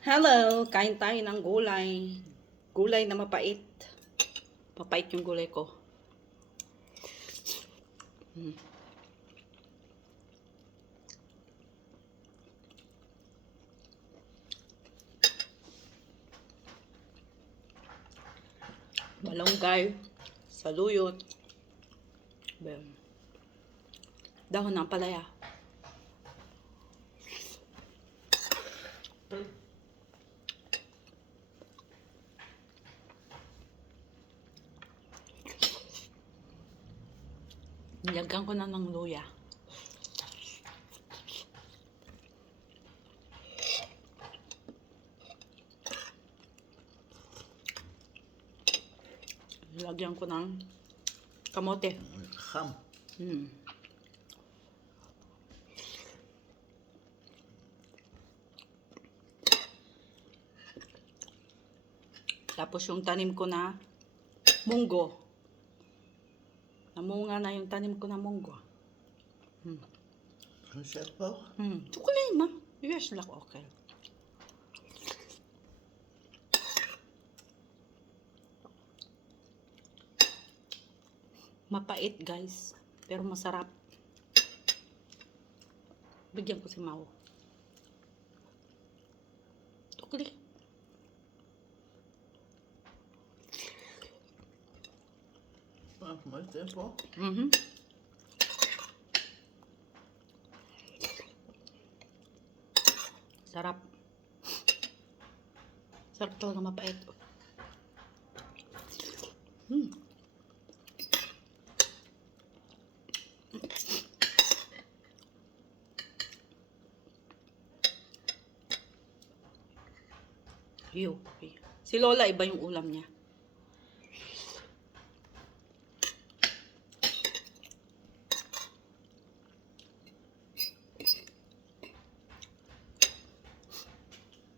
Hello! Kain tayo ng gulay. Gulay na mapait. Mapait yung gulay ko. Malunggay, saluyot, dahon ng palaya. Nilagyan ko na ng luya. Nilagyan ko ng kamote. Ham. Tapos yung tanim ko na munggo. Namunga na yung tanim ko na munggo. Ang sarap po. Tukulay ma. Yes, like okay. Mapait guys, pero masarap. Bigyan ko si Mau. Tukli. Mas tempo. Sarap. Sarap talaga mapait. Si Lola iba yung ulam niya.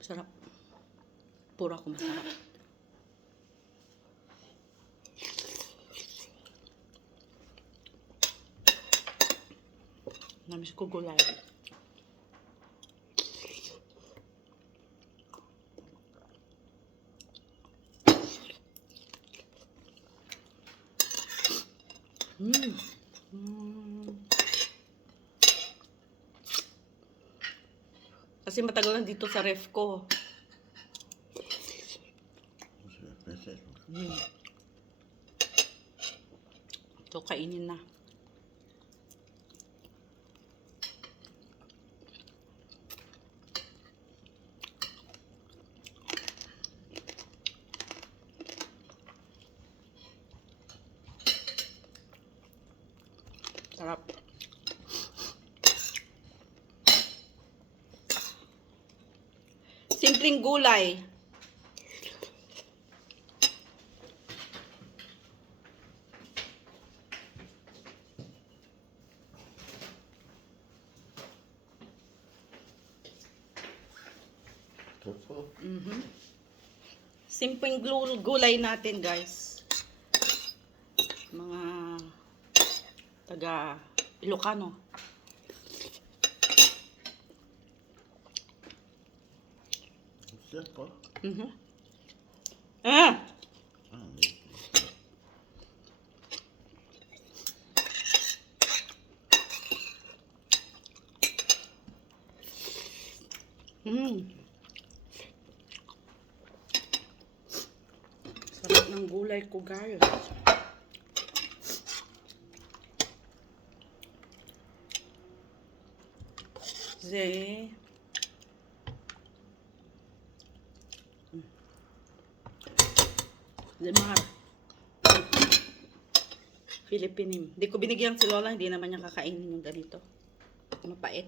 Sarap. Pura ko masarap. Namiss ko gulay. Kasi matagal na dito sa ref ko. Ito, kainin na. Sarap. Simpleng gulay. Tofu. Simpleng gulay natin, guys. Mga taga Ilocano. Sarap po. Sarap ng gulay ko, guys. Lemar. Philippine. Hindi ko binigyan si Lola, hindi naman niya kakainin yung ganito. Mapait.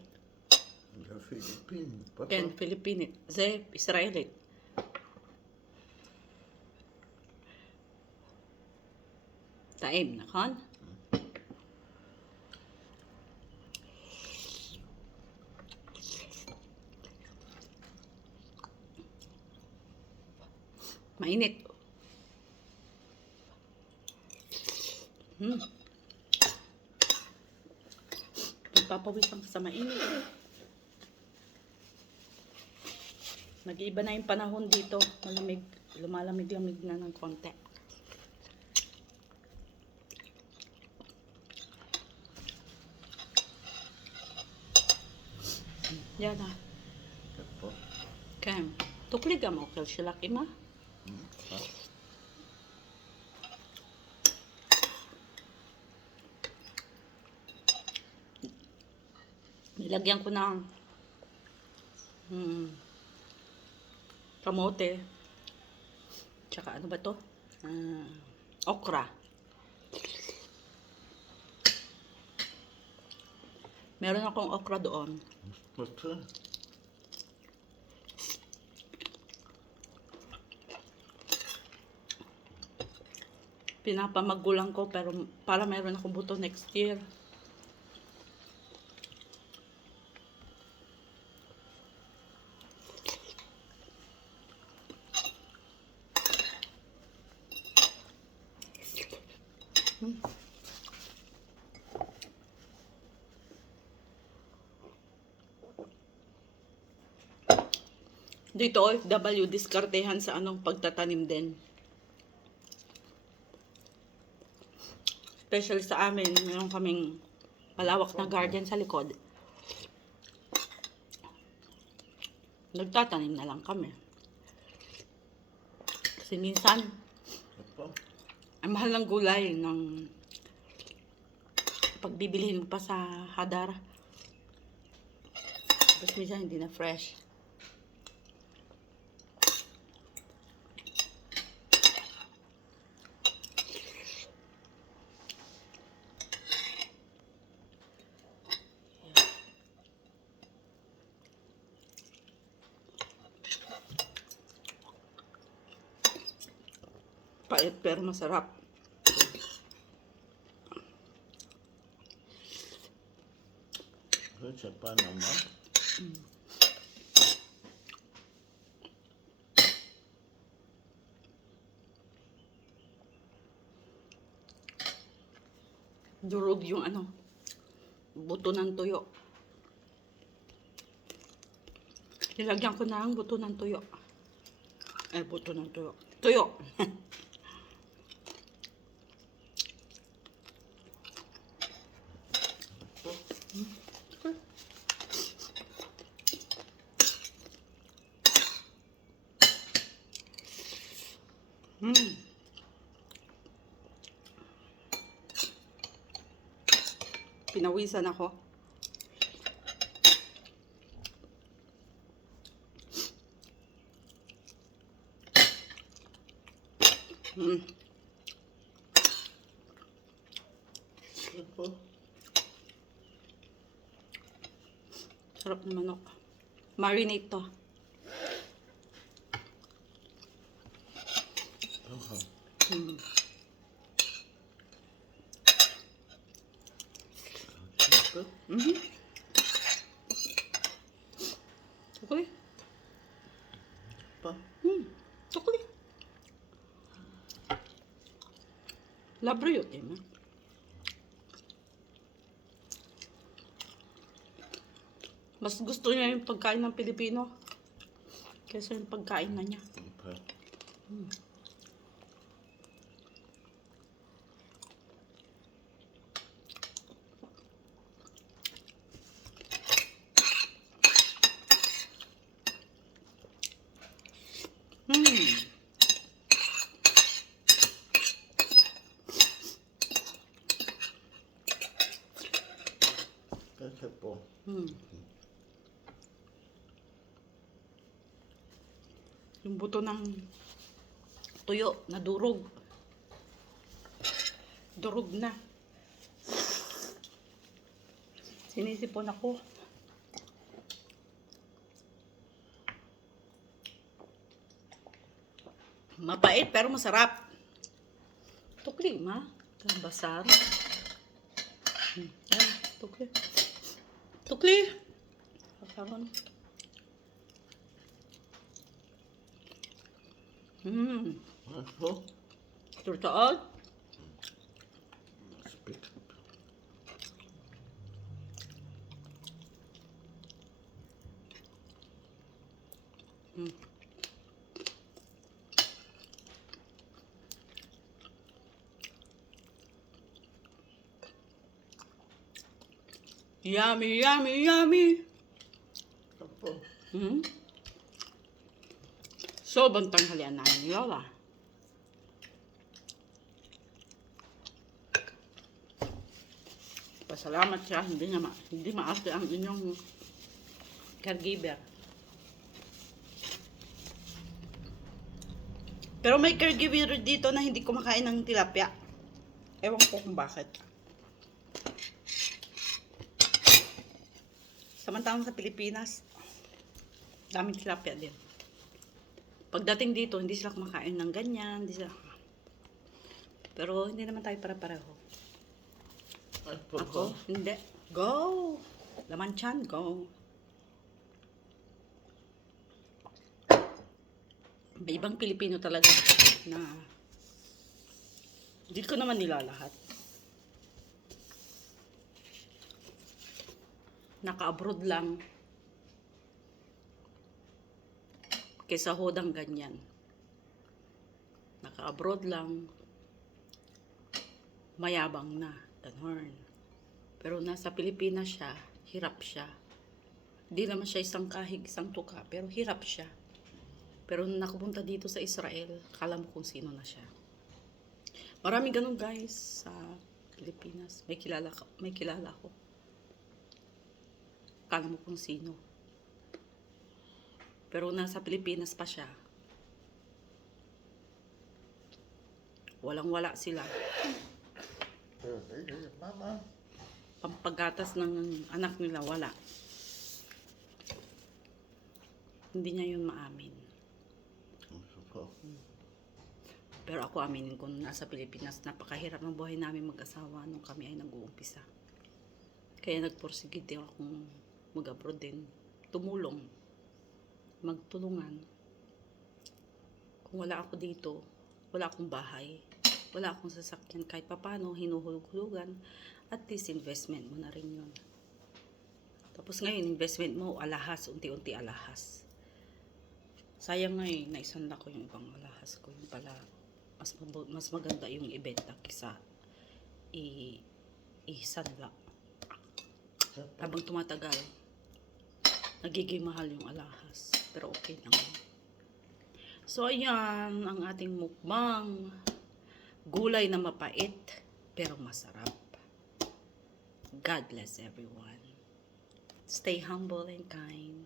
Philippine. Papa. And Philippine. Ze, Israeli. Taim na kan? Mainit. Nagpapawisan ka sa mainit. Nag-iiba na yung panahon dito. Malamig, lumalamig-lamig na ng konti. Yan na. Ito po. Okay. Tukli ka mo, sila kima. Ha? Nilagyan ko ng kamote. Tsaka ano ba to? Okra. Meron akong okra doon. Ito. Pinapamagulang ko pero para meron akong buto next year. Dito OFW, diskartehan sa anong pagtatanim din. Especially sa amin, meron kaming malawak na garden sa likod. Nagtatanim na lang kami. Kasi minsan, Ito. ang mahal ng gulay ng pagbibilihin mo pa sa hadar. Tapos minsan hindi na fresh. Pait pero masarap. Ito sa Panama. Durog yung ano, buto ng tuyo. Nilagyan ko na ang buto ng tuyo. Buto ng tuyo. Tuyo! Pinawisan ako. Ito. Sarap ng manok. Marinate to. Aha. Ito. Tukli. Pa. Tukli. Labruyot yun. Mas gusto niya yung pagkain ng Pilipino kaysa yung pagkain na niya. Okay. Ito po. Yung buto ng tuyo na durog. Durog na. Sinisipon ako. Mapait pero masarap. Tukli, ma. Basar. Ay, tukli. Tukli. Kasaron. Ito. Turtaal. Speak. Mm. Yummy, yummy, yummy. Ito po. Hmm? Sobrang tanghalian namin ni Lola. Pasalamat siya, hindi maarte ang inyong caregiver. Pero may caregiver dito na hindi kumakain ng tilapia. Ewan ko kung bakit. Samantalang sa Pilipinas, daming tilapia din. Pagdating dito, hindi sila kumakain ng ganyan. Hindi sila... Pero hindi naman tayo para-pareho. Ay po Ako, hindi. Go! Laman tiyan, go. May ibang Pilipino talaga na hindi ko naman nila lahat. Naka-abroad lang. Kaysa hodang ganyan. Naka-abroad lang. Mayabang na. Ganon. Pero nasa Pilipinas siya, hirap siya. Hindi naman siya isang kahig, isang tuka, pero hirap siya. Pero nung nakapunta dito sa Israel, kala mo kung sino na siya. Maraming ganun guys sa Pilipinas. May kilala ako. Kala mo kung sino. Pero nasa Pilipinas pa siya. Walang-wala sila. Mama. Pampagatas ng anak nila, wala. Hindi niya yun maamin. Ito po. Pero ako aminin ko, nasa Pilipinas, napakahirap ng buhay namin mag-asawa nung kami ay nag-uumpisa. Kaya nagporsige din akong mag-abroad din. Tumulong. Magtulungan. Kung wala ako dito, wala akong bahay. Wala akong sasakyan. Kahit papano, hinuhulog-hulugan. At least investment mo na rin yun. Tapos ngayon, investment mo, alahas. Unti-unti alahas. Sayang nga eh, naisanla ko yung ibang alahas ko. Yung pala, mas maganda yung ibenta kisa isanla. Habang tumatagal, nagiging mahal yung alahas. Pero okay lang. So, ayan ang ating mukbang. Gulay na mapait, pero masarap. God bless everyone. Stay humble and kind.